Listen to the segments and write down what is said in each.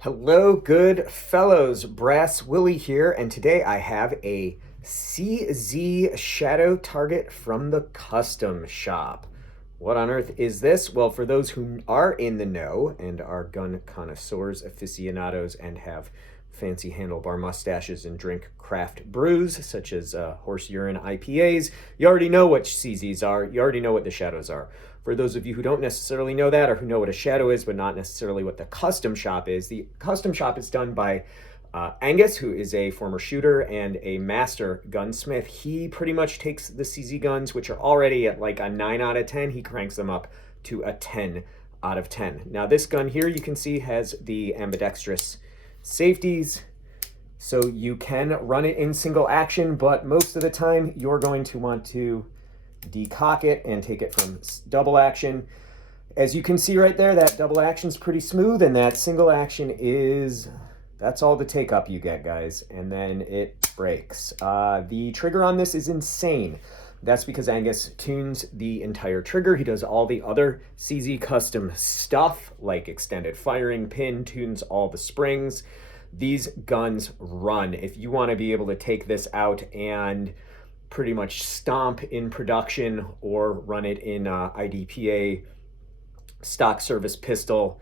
Hello, good fellows. Brass Willy here, and today I have a CZ Shadow target from the custom shop. What on earth is this? Well, for those who are in the know and are gun connoisseurs, aficionados, and have fancy handlebar mustaches and drink craft brews such as horse urine IPAs, you already know what CZs are. You already know what the shadows are. For those of you who don't necessarily know that, or who know what a shadow is but not necessarily what the custom shop is, the custom shop is done by Angus, who is a former shooter and a master gunsmith. He pretty much takes the CZ guns, which are already at like a 9 out of 10, he cranks them up to a 10 out of 10. Now this gun here, you can see, has the ambidextrous safeties, so you can run it in single action, but most of the time you're going to want to decock it and take it from double action. As you can see right there, that double action is pretty smooth, and that single action that's all the take up you get, guys, and then it breaks. The trigger on this is insane. That's because Angus tunes the entire trigger. He does all the other CZ custom stuff, like extended firing pin, tunes all the springs. These guns run. If you want to be able to take this out and pretty much stomp in production or run it in IDPA stock service pistol,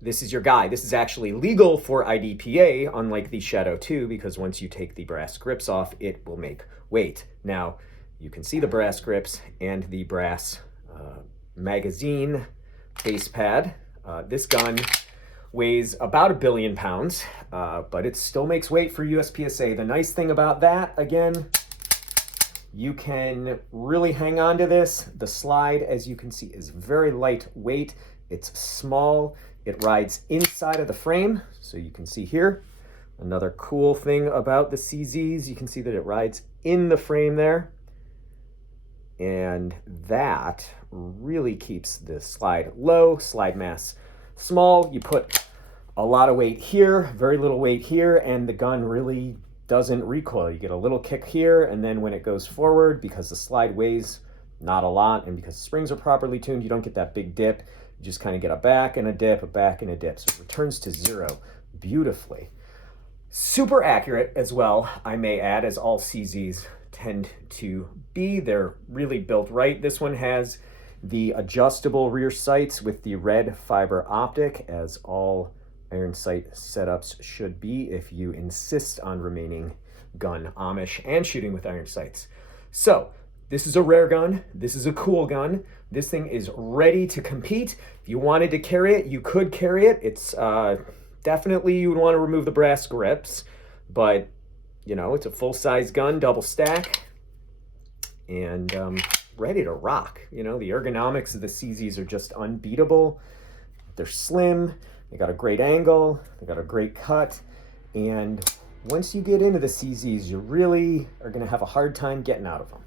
this is your guy. This is actually legal for IDPA, unlike the Shadow 2, because once you take the brass grips off, it will make weight. Now, you can see the brass grips and the brass magazine base pad. This gun weighs about 1 billion pounds, but it still makes weight for USPSA. The nice thing about that, again, you can really hang on to this. The slide, as you can see, is very lightweight. It's small. It rides inside of the frame. So you can see here, another cool thing about the CZs, you can see that it rides in the frame there. And that really keeps the slide low, slide mass small. You put a lot of weight here, very little weight here, and the gun really doesn't recoil. You get a little kick here, and then when it goes forward, because the slide weighs not a lot, and because the springs are properly tuned, you don't get that big dip. You just kind of get a back and a dip, a back and a dip. So it returns to zero beautifully. Super accurate as well, I may add, as all CZs tend to be. They're really built right. This one has the adjustable rear sights with the red fiber optic, as all iron sight setups should be if you insist on remaining gun Amish and shooting with iron sights. So this is a rare gun. This is a cool gun. This thing is ready to compete. If you wanted to carry it, you could carry it. It's definitely, you would want to remove the brass grips, but you know, it's a full-size gun, double stack, and ready to rock. You know, the ergonomics of the CZs are just unbeatable. They're slim. They got a great angle, they got a great cut, and once you get into the CZs, you really are going to have a hard time getting out of them.